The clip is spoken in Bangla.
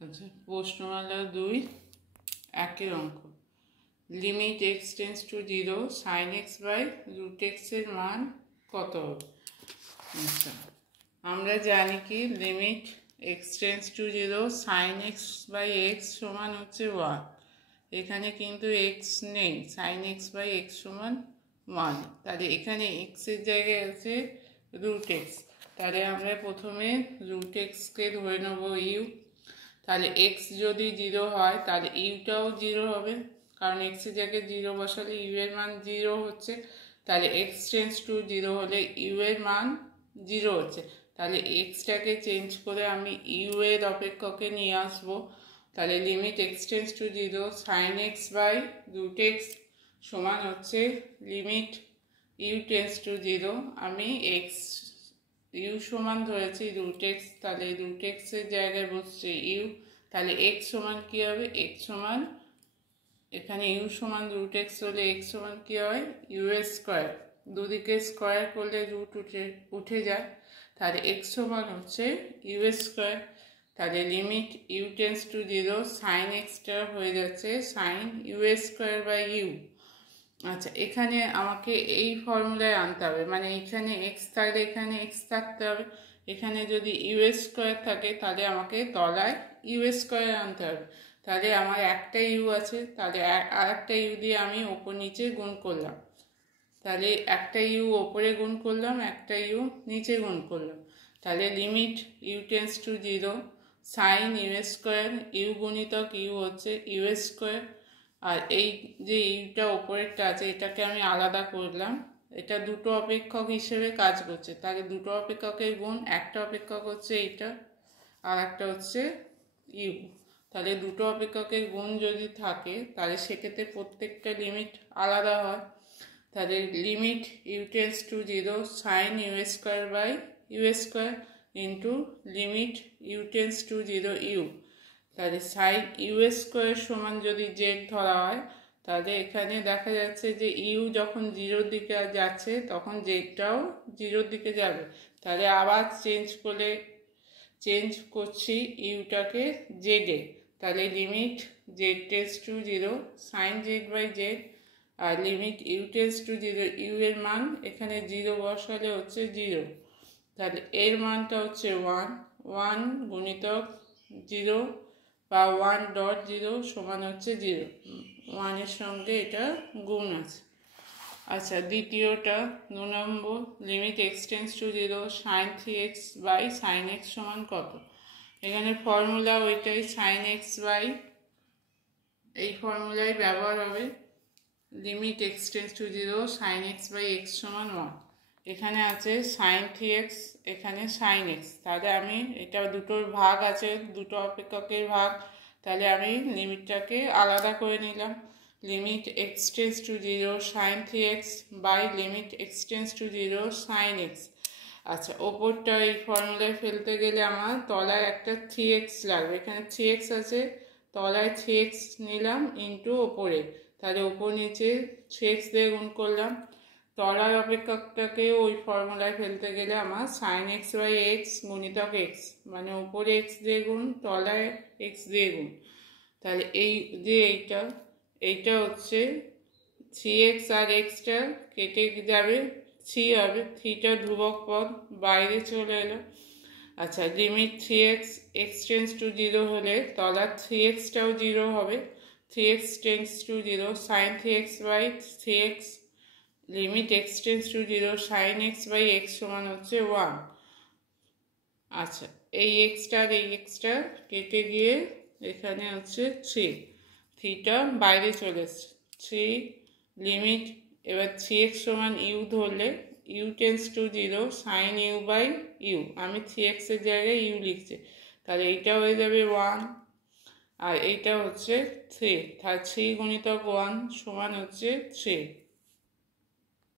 আচ্ছা, প্রশ্নমালা 2 একের অঙ্ক। Limit x tends to 0 sine x by root এক্সের মান কত হবে? আচ্ছা, আমরা জানি কি limit x tends to 0 sine x by x সমান হচ্ছে 1। এখানে কিন্তু এক্স নেই, সাইন এক্স বাই এক্স সমান 1। তাহলে এখানে এক্সের জায়গায় আছে রুট এক্স। তাহলে আমরা প্রথমে রুট এক্সকে ধরে নেব ইউ। তাহলে এক্স যদি 0 হয় তাহলে ইউটাও 0 হবে, কারণ এক্সের জায়গায় 0 বসালে ইউ এর মান 0 হচ্ছে। তাহলে এক্স টেন্স টু 0 হলে ইউ এর মান 0 হচ্ছে। তাহলে এক্সটাকে চেঞ্জ করে আমি ইউ এর অপেক্ষকে নিয়ে আসবো। তাহলে limit x tends to 0 sine x by root x সমান হচ্ছে লিমিট ইউ টেন্স টু 0। আমি এক্স ইউ সমান ধরেছি রুট এক্স, তাহলে রুট এক্সের জায়গায় বসছে ইউ। তাহলে এক্স সমান কী হবে? এক্স সমান, এখানে ইউ সমান রুট এক্স হলে এক্স সমান কী হয়? ইউ এর স্কোয়ার। দুদিকে স্কোয়ার করলে রুট উঠে যায়। তাহলে এক্স সমান হচ্ছে ইউ এর স্কোয়ার। তাহলে limit u tends to 0 sine এক্সটা হয়ে যাচ্ছে সাইন ইউ এর স্কোয়ার বাই ইউ। আচ্ছা, এখানে আমাকে এই ফর্মুলায় আনতে হবে, মানে এখানে এক্স থাকলে এখানে এক্স থাকতে হবে। এখানে যদি ইউ এর স্কোয়ার থাকে তাহলে আমাকে তলায় ইউ এর স্কোয়ার আনতে হবে। তাহলে আমার একটা ইউ আছে, তাহলে আর একটা ইউ দিয়ে আমি ওপর নিচে গুণ করলাম। তাহলে একটা ইউ ওপরে গুণ করলাম, একটা ইউ নিচে গুণ করলাম। তাহলে limit u tends to 0 sine u এর স্কোয়ার, ইউ গুণিতক ইউ হচ্ছে ইউ এর স্কোয়ার। আর এই যে ইউটা ওপরেরটা আছে এটাকে আমি আলাদা করলাম, এটা দুটো অপেক্ষক হিসেবে কাজ করছে। তাহলে দুটো অপেক্ষকের গুণ, একটা অপেক্ষক হচ্ছে এইটা আর একটা হচ্ছে ইউ। তাহলে দুটো অপেক্ষকের গুণ যদি থাকে তাহলে সেক্ষেত্রে প্রত্যেকটা লিমিট আলাদা হয়। তাহলে limit u tends to 0 sine u square by u square into limit u tends to 0 u. তাহলে সাইন ইউ স্কোয়ার সমান যদি জেড ধরা হয় তাহলে এখানে দেখা যাচ্ছে যে ইউ যখন 0 দিকে যাচ্ছে তখন জেডটাও 0 দিকে যাবে। তাহলে আবার চেঞ্জ করছি ইউটাকে জেডে। তাহলে limit z tends to 0 sine z by z আর limit u tends to 0 u এর মান এখানে 0 বসালে হচ্ছে 0। তাহলে এর মানটা হচ্ছে 1 গুণিতক 0 বা 1.0 সমান হচ্ছে 0। 1 সঙ্গে এটা গুণ আছে। আচ্ছা, দ্বিতীয়টা 2 নম্বর, limit x tends to 0 sine 3x by sine x সমান কত? এখানে ফর্মুলা ওইটাই, সাইন এক্স বাই এই ফর্মুলাই ব্যবহার হবে। Limit x tends to 0 sine x by x সমান 1। এখানে আছে সাইন 3x, এখানে সাইন এক্স। তাহলে আমি এটা দুটোর ভাগ আছে, দুটো অপেক্ষকের ভাগ। তাহলে আমি লিমিটটাকে আলাদা করে নিলাম। Limit x tends to 0 sine 3x by limit x tends to 0 sine x. আচ্ছা, ওপরটা এই ফর্মুলায় ফেলতে গেলে আমার তলায় একটা 3x লাগবে। এখানে 3x আছে, তলায় 3x নিলাম ইন্টু ওপরে। তাহলে ওপর নিচে 3x দিয়ে গুণ করলাম। তলার অপেক্ষকটাকে ওই ফর্মুলায় ফেলতে গেলে আমার সাইন এক্স বাই এক্স গুণিতক এক্স, মানে ওপরে এক্স দিয়ে গুণ, তলায় এক্স দিয়ে গুণ। তাহলে এই যে এইটা হচ্ছে 3x আর এক্সটা কেটে যাবে, 3 হবে, 3টা ধ্রুবক পদ বাইরে চলে এলো। আচ্ছা, limit 3x x tends to 0 হলে তলার 3xটাও 0 হবে। 3x tends to 0 sine 3x by 3x limit x tends to 0 sine x by x সমান হচ্ছে 1। আচ্ছা, এই এক্সটা আর এই এক্সটা কেটে গিয়ে এখানে হচ্ছে 3টা বাইরে চলে এসছে 3 লিমিট। এবার 3x সমান ইউ ধরলে u tends to 0 sine u by u, আমি 3x এর জায়গায় ইউ লিখছি। তাহলে এইটা হয়ে যাবে 1 আর এইটা হচ্ছে 3। তাহলে 3 গুণিতক 1 সমান হচ্ছে 3।